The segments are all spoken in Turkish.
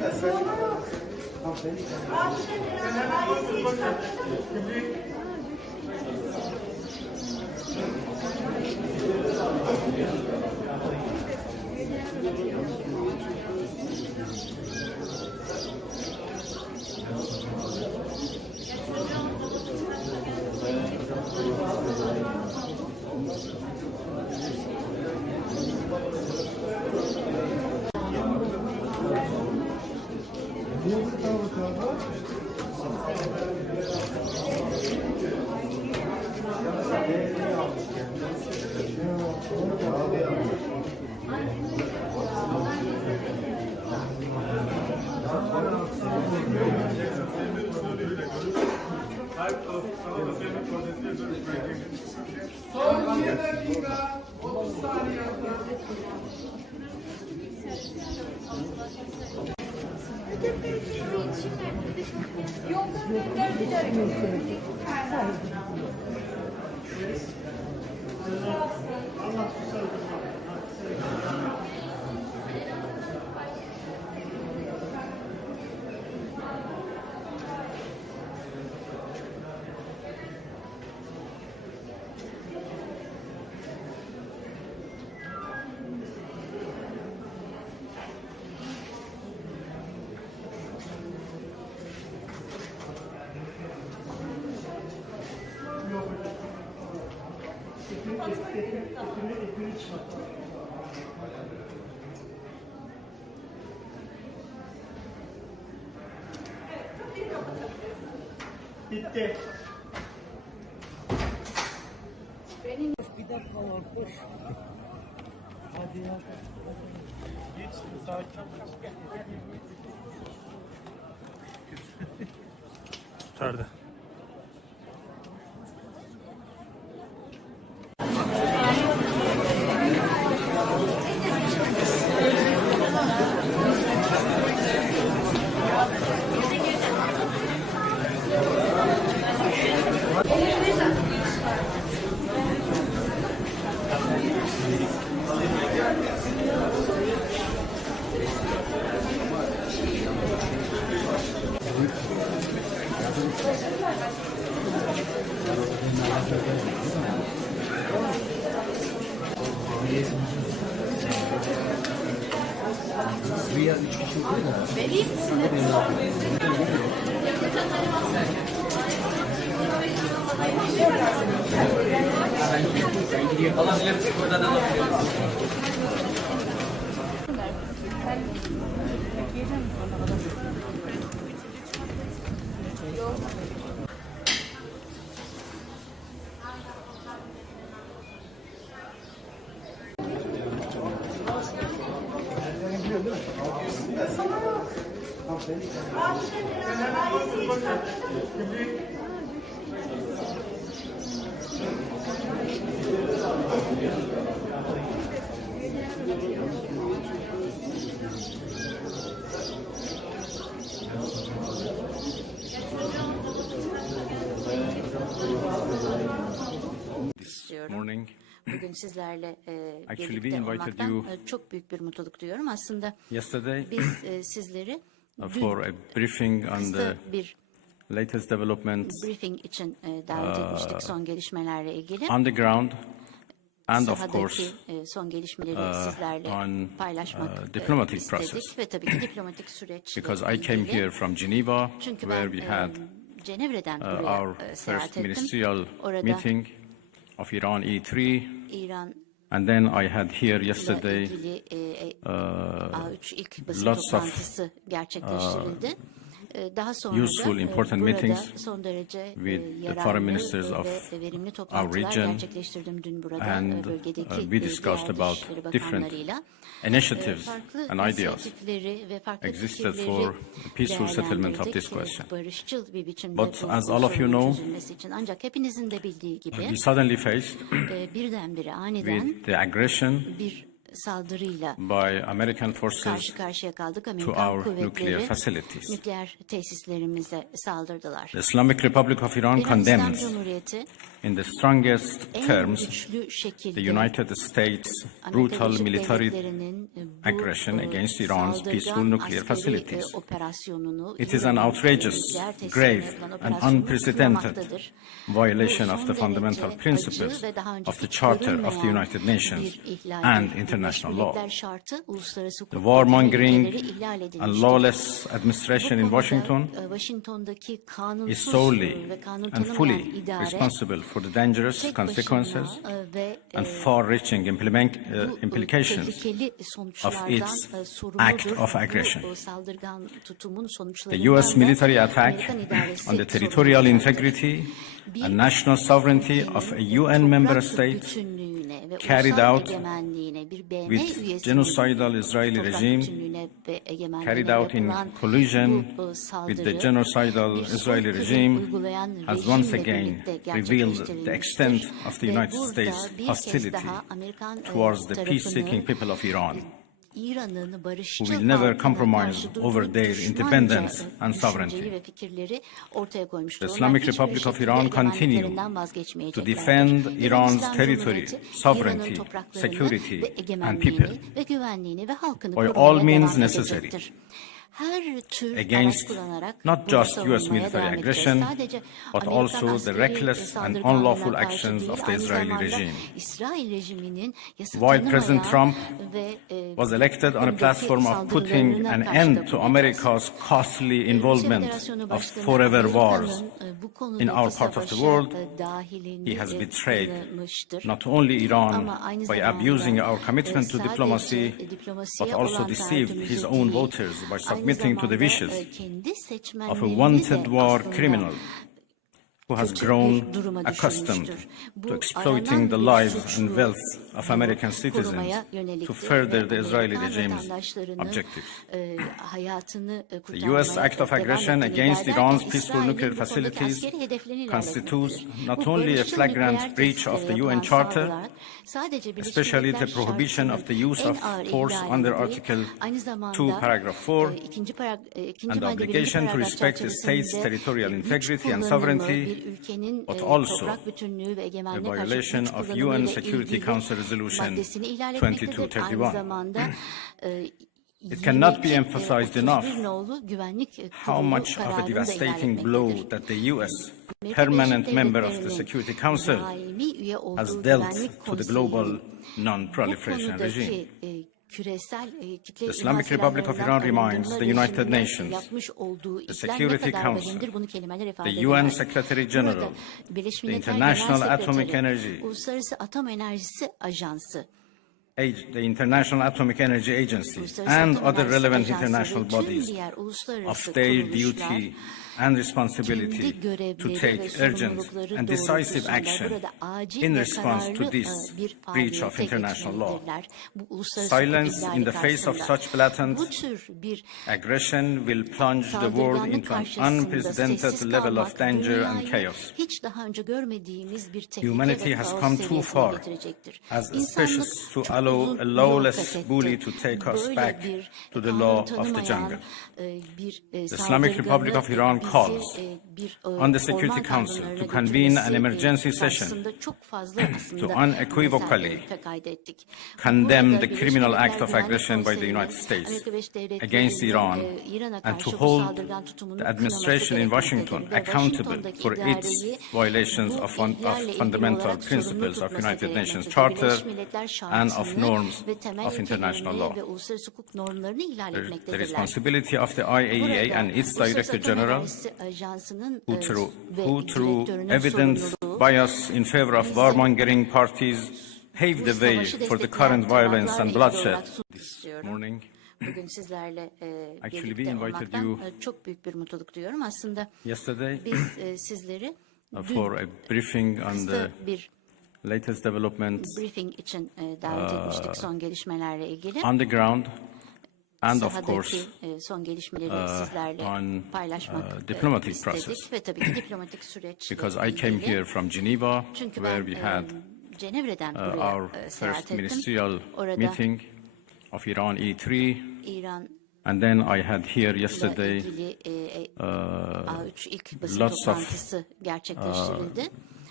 Son 2 dakika 30 saniye. Yoldan gönderdiler. Bitti. Benim bir dakika var, koş. Hadi ya. Geç, saat çok. Nerede? Vereyim misiniz? Morning. Bugün sizlerle Actually, we birlikte invited olmaktan you çok büyük bir mutluluk duyuyorum. Aslında yesterday biz sizleri for a briefing on kısa the bir latest developments briefing için davet etmiştik son gelişmelerle ilgili. on the ground and of Sahadaki course son gelişmeleri sizlerle on paylaşmak diplomatic istedik process. ve tabii ki diplomatik süreçle Because I came ilgili. here from Geneva, Çünkü where ben we had Cenevre'den buraya our seyahat first ettim. ministerial Orada meeting of Iran E3, İran and then I had here ile yesterday ilgili A3 ilk basın lots of, toplantısı gerçekleştirildi. Daha sonra useful, da important burada meetings son derece with the foreign yararlı ministers of ve verimli our toplantılar region, gerçekleştirdim dün burada and bölgedeki we discussed diğer about dışişleri different bakanlarıyla. initiatives Farklı and ideas inisiyatifleri ve farklı existed fikirleri for peaceful settlement of değerlendirdik. this question. Barışçıl bir biçimde But bu as all of you sorunun know, çözülmesi için. Ancak hepinizin de bildiği gibi we suddenly faced birdenbire aniden with the aggression bir saldırıyla by American forces karşı karşıya kaldık. to Amerikan our nuclear kuvvetleri facilities. nükleer tesislerimize saldırdılar. The Islamic Republic of Iran İran İslam condemns Cumhuriyeti in the strongest en terms güçlü the şekilde United States' Amerika brutal Birleşik military Devletleri'nin bu aggression against Iran's saldırgan peaceful nuclear askeri, facilities. operasyonunu, It is an İran'ın outrageous, nükleer tesislerine grave, yapılan and operasyonunu unprecedented kınamamaktadır. violation Bu of the son fundamental derece principles acı ve daha önce of the hiç Charter of the görülmeyen United Nations bir ihlaldir. and Birleşmiş international Milletler law. Şartı, uluslararası The hukuk ve temel warmongering ilkeleri ihlal edilmiştir. and lawless administration in Bu konuda, Washington Washington'daki is kanunsuz solely ve kanun and tanımayan fully idare responsible for the dangerous tek consequences başına ve and far-reaching bu implications tehlikeli of sonuçlardan its sorumludur. act of aggression. Bu saldırgan tutumun The sonuçlarından U.S. da military attack Amerikan idaresi on the territorial sorumludur. integrity Bir and national sovereignty of a UN member toprak state bütünlüğüne ve carried ulusal out egemenliğine, bir BM with üyesinin genocidal Israeli toprak regime bütünlüğüne ve egemenliğine carried out in yapılan collusion bu with the saldırı genocidal bir Israeli soykırım regime uygulayan has once rejimle again birlikte revealed the gerçekleştirilmiştir. extent of the Ve United burada States bir kez hostility daha Amerikan towards the tarafını peace-seeking people of Iran, İran'ın barışçıl who will never halkına compromise karşı durduğu over their düşmanca independence and düşünceyi sovereignty. ve fikirleri ortaya koymuştur. The Onlar Islamic hiçbir Republic of şekilde Iran continue egemenliklerinden to vazgeçmeyeceklerdir. defend İran Iran's İslam territory, Cumhuriyeti, sovereignty, İran'ın topraklarını security, ve and egemenliğini people ve güvenliğini ve halkını by all korumaya means devam necessary edecektir. Her tür against araç kullanarak not bunu just US savunmaya military devam edeceğiz. aggression, Sadece but Amerikan also the askeri reckless and saldırganlığına unlawful karşı actions değil, of the aynı Israeli zamanda regime. İsrail rejiminin yasa While President tanımayan Trump ve was elected on a platform of putting an end to America's costly involvement of forever wars in our part of the world, he has betrayed not only Iran by abusing our commitment to diplomacy, but also deceived his own voters by submitting to the wishes of a wanted war criminal who has grown accustomed to exploiting the lives and wealth of American citizens to further the Israeli regime's objectives. The U.S. act of aggression against Iran's peaceful nuclear facilities constitutes not only a flagrant breach of the UN Charter, especially the prohibition of the use of force under Article 2, Paragraph 4, and the obligation to respect the state's territorial integrity and sovereignty, but also a violation of UN Security Council Resolution 2231. It cannot be emphasized enough how much of a devastating blow that the U.S., permanent member of the Security Council, has dealt to the global non-proliferation regime. The Islamic Republic of Iran reminds the United Nations, the Security Council, the UN Secretary General, the International Atomic Energy, the International Atomic Energy Agency, and other relevant international bodies of their duty and responsibility to take urgent and decisive action in response to this breach of international law. Silence in the face of such blatant aggression will plunge the world into an unprecedented level of danger and chaos. Humanity has come too far as a species to allow a lawless bully to take us back to the law of the jungle. The Islamic Republic of Iran calls on the Security Council to convene an emergency session to unequivocally condemn the criminal act of aggression by the United States against Iran and to hold the administration in Washington accountable for its violations of fundamental principles of United Nations Charter and of norms of international law. The responsibility of the IAEA and its Director General, who through evident bias in favor of warmongering parties paved the way for the current violence and bloodshed this morning. Bugün sizlerle Actually, we birlikte invited olmaktan you çok büyük bir mutluluk duyuyorum. Aslında yesterday biz sizleri for a briefing on kısa the bir latest developments briefing için davet etmiştik son gelişmelerle ilgili. on the ground and of Sahadaki course son gelişmeleri sizlerle on paylaşmak diplomatic istedik process. ve tabii ki diplomatik süreçle Because I came ilgili. here from Geneva, Çünkü where ben we had Cenevre'den buraya our seyahat first ettim. ministerial Orada meeting of Iran E3, İran and then I had here ile yesterday ilgili A3 ilk basın lots of, toplantısı gerçekleştirildi.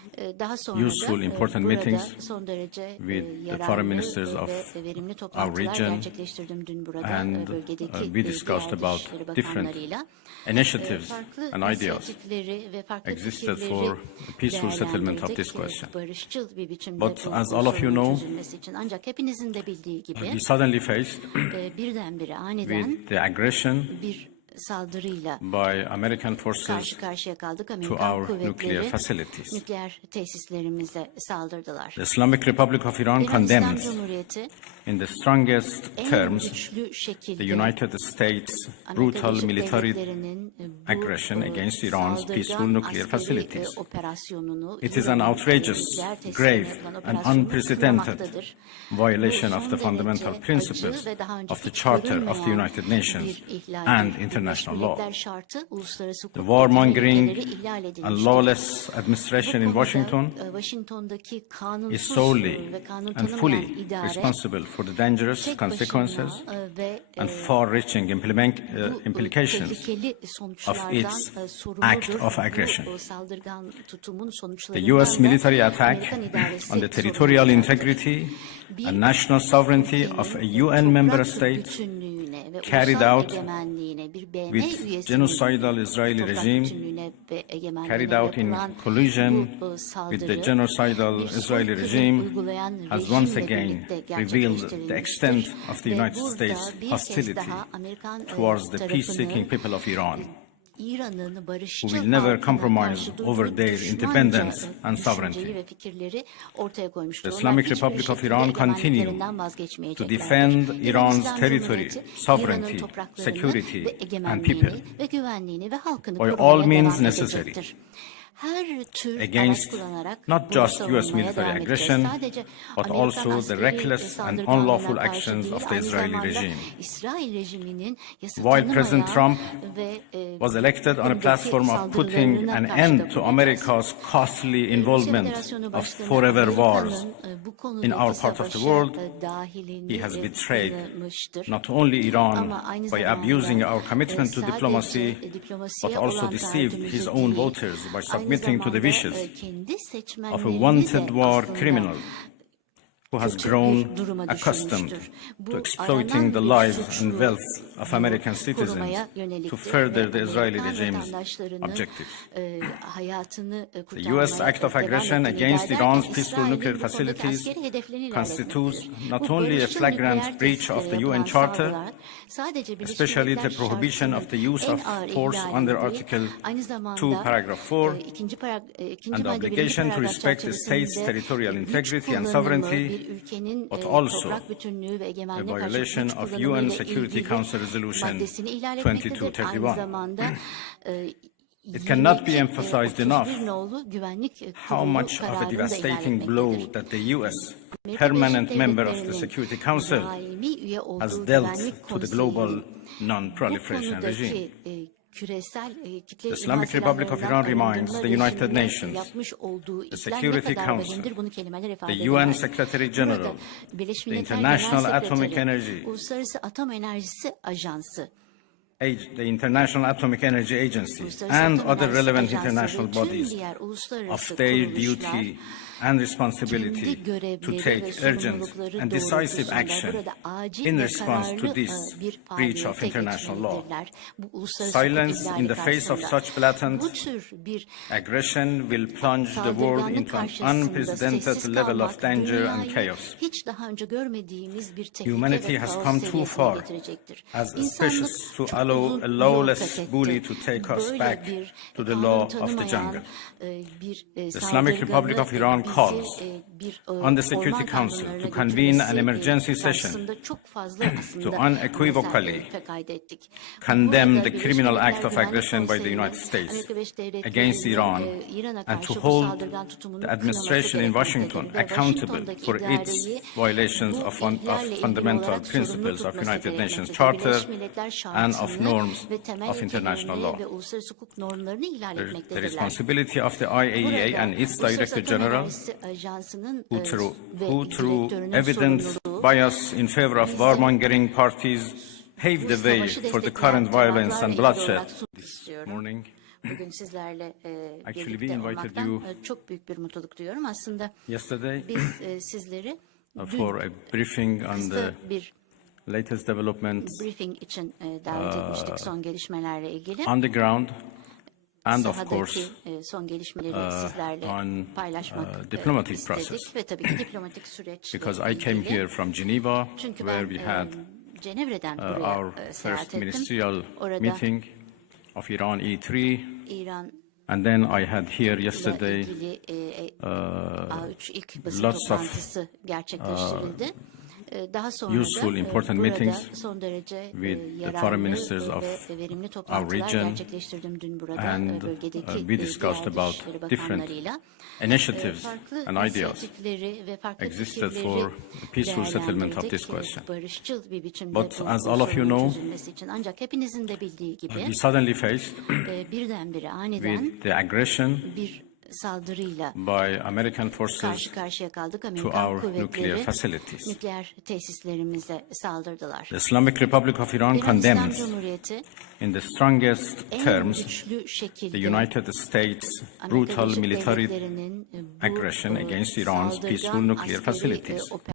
Daha sonra useful, important burada meetings son derece with the yararlı foreign ministers ve of verimli our toplantılar region, gerçekleştirdim dün burada and bölgedeki we discussed diğer about dışişleri different bakanlarıyla. initiatives Farklı and ideas inisiyatifleri ve farklı existed fikirleri for a peaceful settlement of this değerlendirdik. question. Barışçıl bir biçimde But bu as all of you sorunun know, çözülmesi için. Ancak hepinizin de bildiği gibi we suddenly faced birdenbire aniden with the aggression bir saldırıyla by American forces karşı karşıya kaldık. to Amerikan our nuclear kuvvetleri facilities. nükleer tesislerimize saldırdılar. The Islamic Republic of Iran İran İslam condemns Cumhuriyeti in the strongest en terms güçlü şekilde the United States' Amerika brutal Birleşik military Devletleri'nin bu aggression against Iran's saldırgan peaceful nuclear askeri, facilities. operasyonunu It is an İran'ın outrageous, nükleer tesislerine grave, yapılan and operasyonunu unprecedented kınamaktır. violation Bu of son the fundamental derece principles acı ve daha önce of the hiç Charter of the görülmeyen United Nations bir ihlaldir. and Birleşmiş international law. Milletler Şartı, uluslararası hukuk The ve warmongering ilkeleri ihlal and edilmiştir. lawless administration in Bu konuda, Washington Washington'daki is kanunsuz solely ve kanun and tanımayan fully idare responsible for the dangerous tek consequences başına ve and far-reaching bu implications tehlikeli of sonuçlardan its sorumludur. act of aggression. Bu saldırgan tutumun The sonuçlarından U.S. da military attack Amerikan idaresi on the territorial sorumludur. integrity and national sovereignty of a UN member state carried out with genocidal Israeli regime, carried out in collusion with the genocidal Israeli regime, has once again revealed the extent of the United States' hostility towards the peace-seeking people of Iran, who will never compromise over their independence and sovereignty. The Islamic Republic of Iran continues to defend Iran's territory, sovereignty, security, and people by all means necessary against not just U.S. military aggression, but also the reckless and unlawful actions of the Israeli regime. While President Trump was elected on a platform of putting an end to America's costly involvement of forever wars in our part of the world, he has betrayed not only Iran by abusing our commitment to diplomacy, but also deceived his own voters by submitting to the wishes of a wanted war criminal who has grown accustomed to exploiting the lives and wealth of American citizens to further the Israeli regime's objectives. The U.S. act of aggression against Iran's peaceful nuclear facilities constitutes not only a flagrant breach of the UN Charter, especially the prohibition of the use of force under Article 2, Paragraph 4, and the obligation to respect the state's territorial integrity and sovereignty, but also a violation of UN Security Council Resolution 2231. It cannot be emphasized enough how much of a devastating blow that the U.S., permanent member of the Security Council, has dealt to the global non-proliferation regime. The Islamic Republic of Iran reminds the United Nations, the Security Council, the UN Secretary General, the International Atomic Energy, the International Atomic Energy Agency, and other relevant international bodies of their duty and responsibility to take urgent and decisive action in response to this breach of international law. Silence in the face of such blatant aggression will plunge the world into an unprecedented level of danger and chaos. Humanity has come too far as a species to allow a lawless bully to take us back to the law of the jungle. The Islamic Republic of Iran calls on the Security Council to convene an emergency session to unequivocally condemn the criminal act of aggression by the United States against Iran and to hold the administration in Washington accountable for its violations of fundamental principles of United Nations Charter and of norms of international law. The responsibility of the IAEA and its Director General, who through evident bias in favor of warmongering parties paved the way for the current violence and bloodshed this morning, bugün sizlerle Actually, we birlikte invited olmaktan you çok büyük bir mutluluk duyuyorum. Aslında yesterday biz sizleri for a briefing on kısa the bir latest developments briefing için davet etmiştik son gelişmelerle ilgili. on the ground and of Sahadaki course son gelişmeleri sizlerle on paylaşmak diplomatic istedik process. ve tabii ki diplomatik süreçle Because I came ilgili. here from Geneva, Çünkü where ben we had Cenevre'den buraya our seyahat first ettim. ministerial Orada meeting of Iran E3, İran and then I had here ile yesterday ilgili A3 ilk basın lots of, toplantısı gerçekleştirildi. Daha sonra useful, da important burada meetings son derece with the yararlı foreign ministers ve of verimli our toplantılar region, gerçekleştirdim dün burada and bölgedeki we discussed diğer about dışişleri different bakanlarıyla. initiatives Farklı and ideas inisiyatifleri ve farklı existed fikirleri for the peaceful settlement of değerlendirdik, this question. barışçıl bir biçimde But bu as all of you sorunun know, çözülmesi için. Ancak hepinizin de bildiği gibi we suddenly faced birdenbire aniden with the aggression bir saldırıyla by American forces karşı karşıya kaldık. to Amerikan our nuclear kuvvetleri facilities. nükleer tesislerimize saldırdılar. The Islamic Republic of Iran İran İslam condemns Cumhuriyeti in the strongest en terms güçlü the şekilde United States' Amerika brutal Birleşik military Devletleri'nin bu aggression against Iran's saldırgan peaceful nuclear askeri facilities.